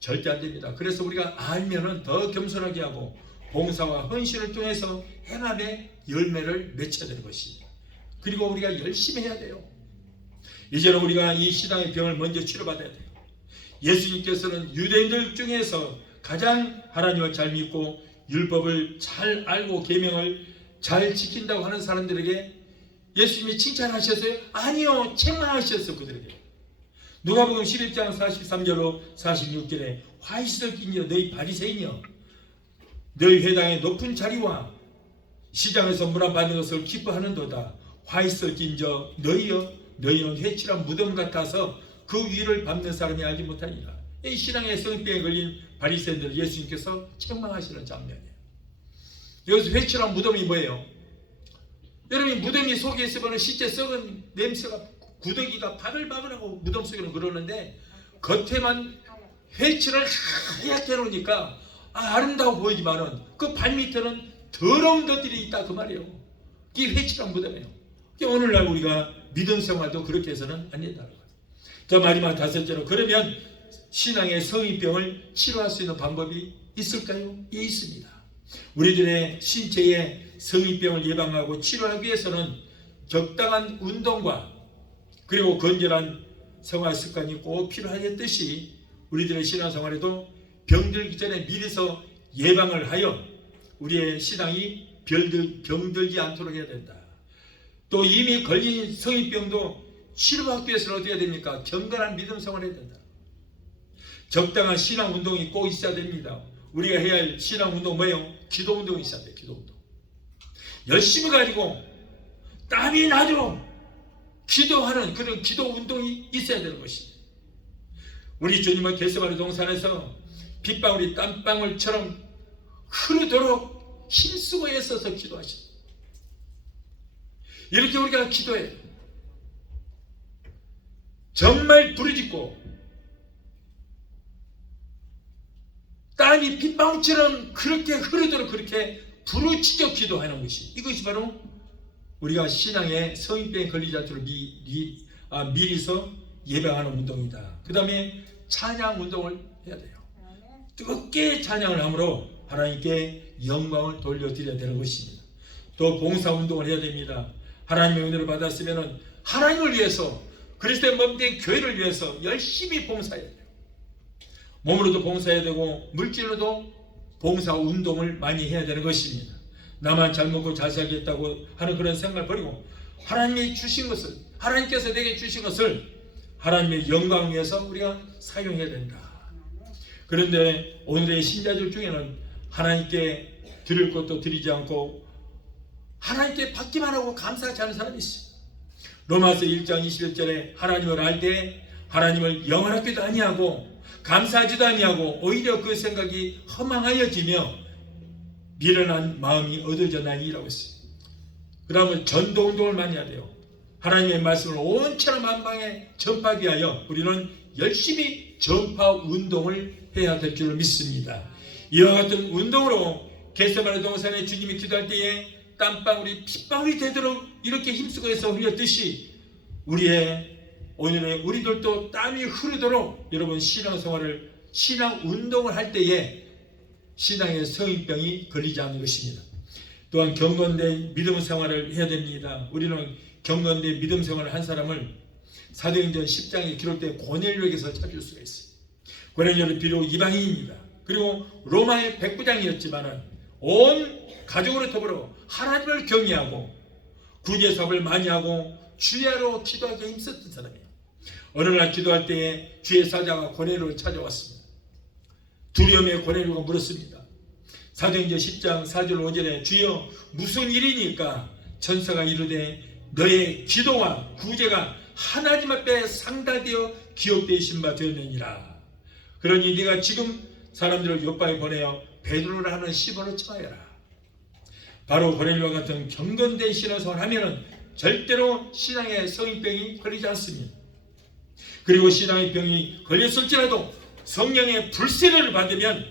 절대 안 됩니다. 그래서 우리가 알면은 더 겸손하게 하고 봉사와 헌신을 통해서 행함의 열매를 맺혀야 되는 것입니다. 그리고 우리가 열심히 해야 돼요. 이제는 우리가 이 신앙의 병을 먼저 치료받아야 돼요. 예수님께서는 유대인들 중에서 가장 하나님을 잘 믿고 율법을 잘 알고 계명을 잘 지킨다고 하는 사람들에게 예수님이 칭찬하셨어요? 아니요, 책망하셨어요. 그들에게. 누가복음 11장 43절로 46절에 화 있을 낀여 너희 바리새인이여 너희 회당의 높은 자리와 시장에서 문안받는 것을 기뻐하는도다. 화 있을 낀저 너희여 너희는 회칠한 무덤 같아서 그 위를 밟는 사람이 알지 못하니라. 이 신앙의 성인병에 걸린 바리새인들을 예수님께서 책망하시는 장면이에요. 여기서 회칠한 무덤이 뭐예요? 여러분이 무덤이 속에 있으면 실제 썩은 냄새가 구더기가 바글바글하고 무덤 속에는 그러는데 겉에만 회칠을 하얗게 해놓으니까 아름다워 보이지만은 그 발밑에는 더러운 것들이 있다 그 말이에요. 이게 회칠한 무덤이에요. 오늘날 우리가 믿음 생활도 그렇게 해서는 안 된다는 거예요. 자, 마지막 다섯째로 그러면 신앙의 성인병을 치료할 수 있는 방법이 있을까요? 예, 있습니다. 우리들의 신체의 성인병을 예방하고 치료하기 위해서는 적당한 운동과 그리고 건전한 생활 습관이 꼭 필요하듯이 우리들의 신앙생활에도 병들기 전에 미리서 예방을 하여 우리의 신앙이 병들지 않도록 해야 된다. 또 이미 걸린 성인병도 치료받기 위해서는 어떻게 해야 됩니까? 경건한 믿음 생활을 해야 된다. 적당한 신앙 운동이 꼭 있어야 됩니다. 우리가 해야 할 신앙 운동 뭐예요? 기도 운동이 있어야 돼요. 기도 운동. 열심히 가지고 땀이 나도록 기도하는 그런 기도 운동이 있어야 되는 것입니다. 우리 주님은 겟세마네 동산에서 빗방울이 땀방울처럼 흐르도록 힘쓰고 애써서 기도하셨습니다. 이렇게 우리가 기도해요. 정말 부르짖고 땀이 빗방울처럼 그렇게 흐르도록 그렇게 부르짖어 기도하는 것이, 이것이 바로 우리가 신앙의 성인병에 걸리지 않도록 미리서 예방하는 운동이다. 그 다음에 찬양 운동을 해야 돼요. 뜨겁게 찬양을 함으로 하나님께 영광을 돌려드려야 되는 것입니다. 또 봉사 운동을 해야 됩니다. 하나님의 은혜를 받았으면 하나님을 위해서, 그리스도의 몸된 교회를 위해서 열심히 봉사해야 돼요. 몸으로도 봉사해야 되고 물질로도 봉사 운동을 많이 해야 되는 것입니다. 나만 잘 먹고 잘 살겠다고 하는 그런 생각을 버리고 하나님이 주신 것을, 하나님께서 내게 주신 것을 하나님의 영광을 위해서 우리가 사용해야 된다. 그런데 오늘의 신자들 중에는 하나님께 드릴 것도 드리지 않고 하나님께 받기만 하고 감사하지 않은 사람이 있어요. 로마서 1장 21절에 하나님을 알 때 하나님을 영원하게도 아니하고 감사하지도 아니하고 오히려 그 생각이 허망하여지며 미련한 마음이 얻어져 나니라고 했어요. 그 다음에 전도 운동을 많이 해야 돼요. 하나님의 말씀을 온 천하 만방에 전파하기 위하여 우리는 열심히 전파 운동을 해야 될 줄 믿습니다. 이와 같은 운동으로 겟세마네 동산에 주님이 기도할 때에 땀방울이 핏방울이 되도록 이렇게 힘쓰고 해서 흘렸듯이 오늘의 우리들도 땀이 흐르도록 여러분 신앙생활을, 신앙 운동을 할 때에 신앙의 성인병이 걸리지 않는 것입니다. 또한 경건된 믿음 생활을 해야 됩니다. 우리는 경건된 믿음 생활을 한 사람을 사도행전 10장에 기록된 고넬료에게서 찾을 수가 있어요. 고넬료는 비록 이방인입니다. 그리고 로마의 백부장이었지만 온 가족으로 더불어 하나님을 경외하고 구제사업을 많이 하고 주야로 기도하기에 힘썼던 사람이에요. 어느 날 기도할 때에 주의 사자가 고넬료를 찾아왔습니다. 두려움에 고넬료가 물었습니다. 사도행전 10장 4절 5절에 주여 무슨 일이니까? 천사가 이르되 너의 기도와 구제가 하나님 앞에 상달되어 기억되신 바 되었느니라. 그러니 네가 지금 사람들을 요바에 보내어 베드로를 하는 시몬을 청하여라. 바로 고넬료와 같은 경건된 신앙생활을 하면은 절대로 신앙의 성인병이 걸리지 않습니다. 그리고 신앙의 병이 걸렸을지라도 성령의 불세례를 받으면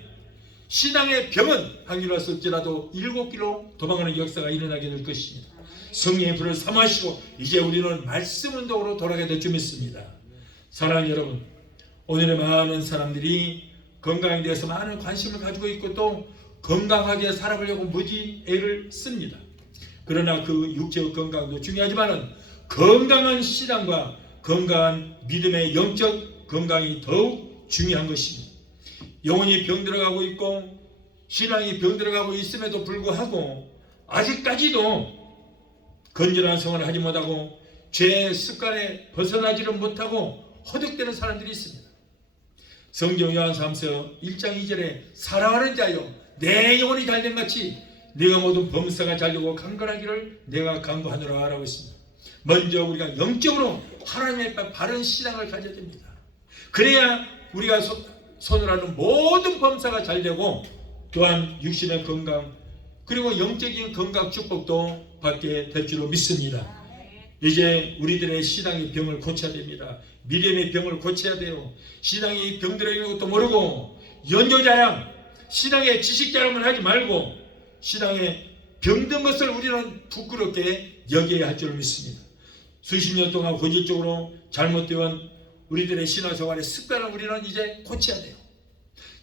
신앙의 병은 항일했을지라도 7길로 도망가는 역사가 일어나게 될 것입니다. 성령의 불을 삼하시고 이제 우리는 말씀 운동으로 돌아가게 될 줄 믿습니다. 사랑하는 여러분, 오늘의 많은 사람들이 건강에 대해서 많은 관심을 가지고 있고 또 건강하게 살아보려고 무지 애를 씁니다. 그러나 그 육체의 건강도 중요하지만 건강한 신앙과 건강한 믿음의 영적 건강이 더욱 중요한 것입니다. 영혼이 병들어가고 있고 신앙이 병들어가고 있음에도 불구하고 아직까지도 건전한 생활을 하지 못하고 죄의 습관에 벗어나지를 못하고 허덕대는 사람들이 있습니다. 성경 요한사서 1장 2절에 사랑하는 자여 내 영혼이 잘된 같이 네가 모든 범사가 잘되고 강건하기를 내가 간구하노라 라고 했습니다. 먼저 우리가 영적으로 하나님의 바른 신앙을 가져야 됩니다. 그래야 우리가 손을 하는 모든 범사가 잘되고 또한 육신의 건강 그리고 영적인 건강 축복도 받게 될 줄로 믿습니다. 이제 우리들의 신앙의 병을 고쳐야 됩니다. 믿음의 병을 고쳐야 돼요. 신앙이 병들어 있는 것도 모르고 연조자랑 신앙의 지식자랑을 하지 말고 신앙에 병든 것을 우리는 부끄럽게 여겨야 할 줄 믿습니다. 수십 년 동안 본질적으로 잘못되어 우리들의 신앙생활의 습관을 우리는 이제 고쳐야 돼요.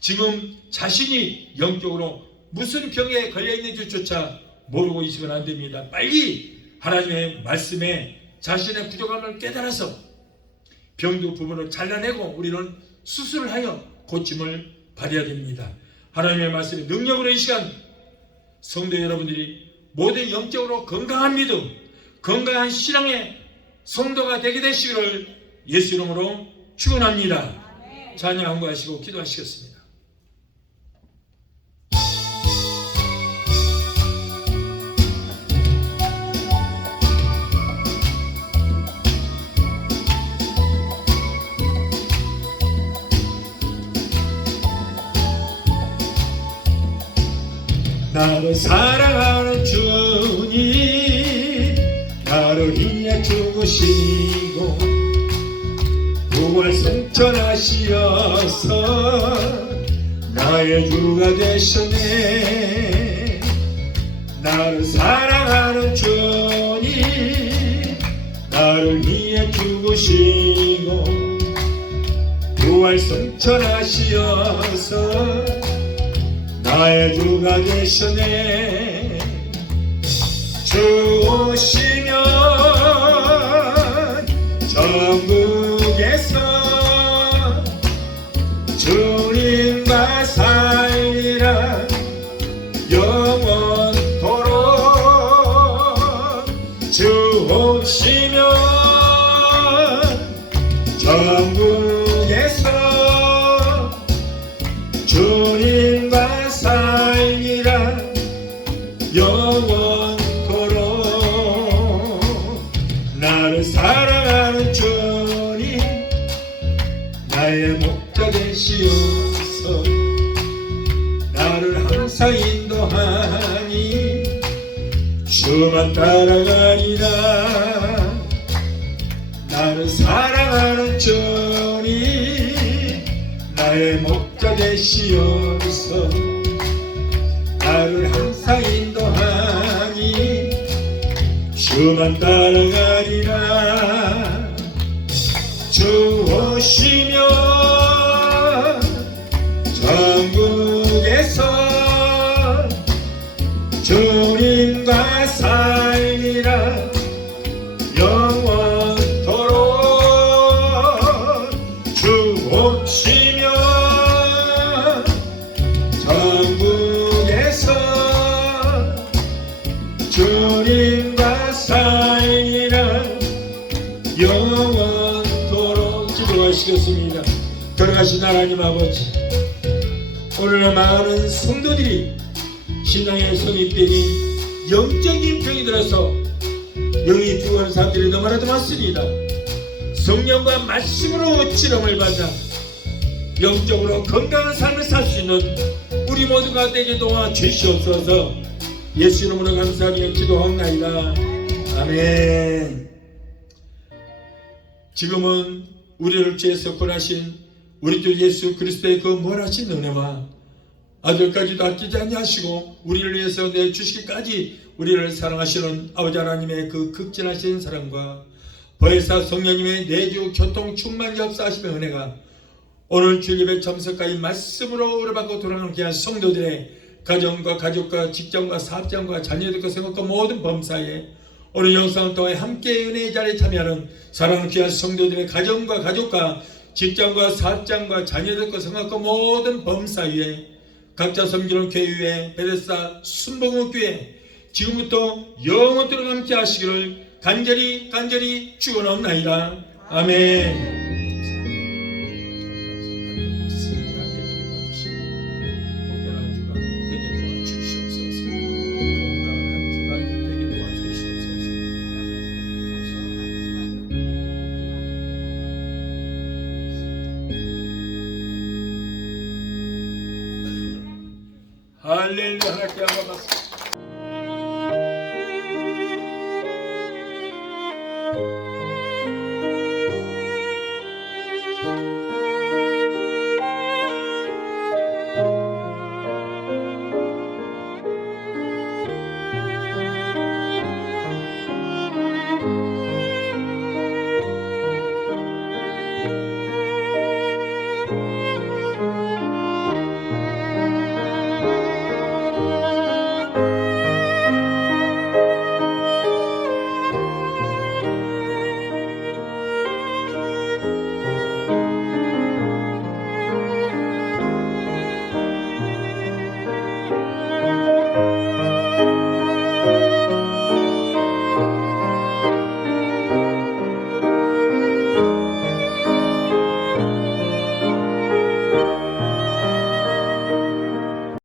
지금 자신이 영적으로 무슨 병에 걸려있는지조차 모르고 있으면 안 됩니다. 빨리 하나님의 말씀에 자신의 부족함을 깨달아서 병도 부분을 잘라내고 우리는 수술을 하여 고침을 받아야 됩니다. 하나님의 말씀의 능력으로 이 시간 성도 여러분들이 모든 영적으로 건강한 믿음, 건강한 신앙의 성도가 되게 되시기를 예수 이름으로 축원합니다. 찬양 한구하시고 기도하시겠습니다. 나를 사랑하는 주님, 나를 위해 죽으시고 부활 승천하시어서 나의 주가 되셨네. 나를 사랑하는 주님, 나를 위해 죽으시고 부활 승천하시어서 나의 주가 되셨네. 주 오시면 천국에서 주님과 살리라 영원토록. 주 오시면 천국에서 주님과 살리라 영원토록. 나를 사랑하는 주님, 나의 목자 되시옵소서. 나를 항상 인도하니 주만 따라가리라. 나를 사랑하는 주님, 나의 목자 되시옵소서. 나를 항상 인도하니 주만 따라가리라. 주 오시면 천국에서 주님과 살리라 영원토록. 주 오시면 천국에서 주님과 살리라 영원토록. 기도하시겠습니다. 걸어가신 하나님 아버지, 오늘 많은 성도들이 신앙의 성입병이 영적인 병이 들어서 영이 죽어가는 사람들이 너무나도 많습니다. 성령과 말씀으로 치료를 받아 영적으로 건강한 삶을 살 수 있는 우리 모두가 되게 도와주시옵소서. 예수 이름으로 감사하며 기도하옵나이다. 아멘. 지금은 우리를 죄에서 구원하신 우리 주 예수 그리스도의 그 무한하신 은혜와 아들까지도 아끼지 아니하시고 우리를 위해서 내주시기까지 우리를 사랑하시는 아버지 하나님의 그 극진하신 사랑과 보혜사 성령님의 내주 교통 충만 역사하심의 은혜가 오늘 주일예배 참석하여 말씀으로 의뢰받고 돌아가는 귀한 성도들의 가정과 가족과 직장과 사업장과 자녀들과 생각과 모든 범사에 오늘 영상을 통해 함께 은혜의 자리에 참여하는 사랑하는 귀한 성도들의 가정과 가족과 직장과 사업장과 자녀들과 생각과 모든 범사에 각자 섬기는 교회, 베데스다 순복음교회 지금부터 영원토록 함께 하시기를 간절히 축원하옵나이다. 아멘.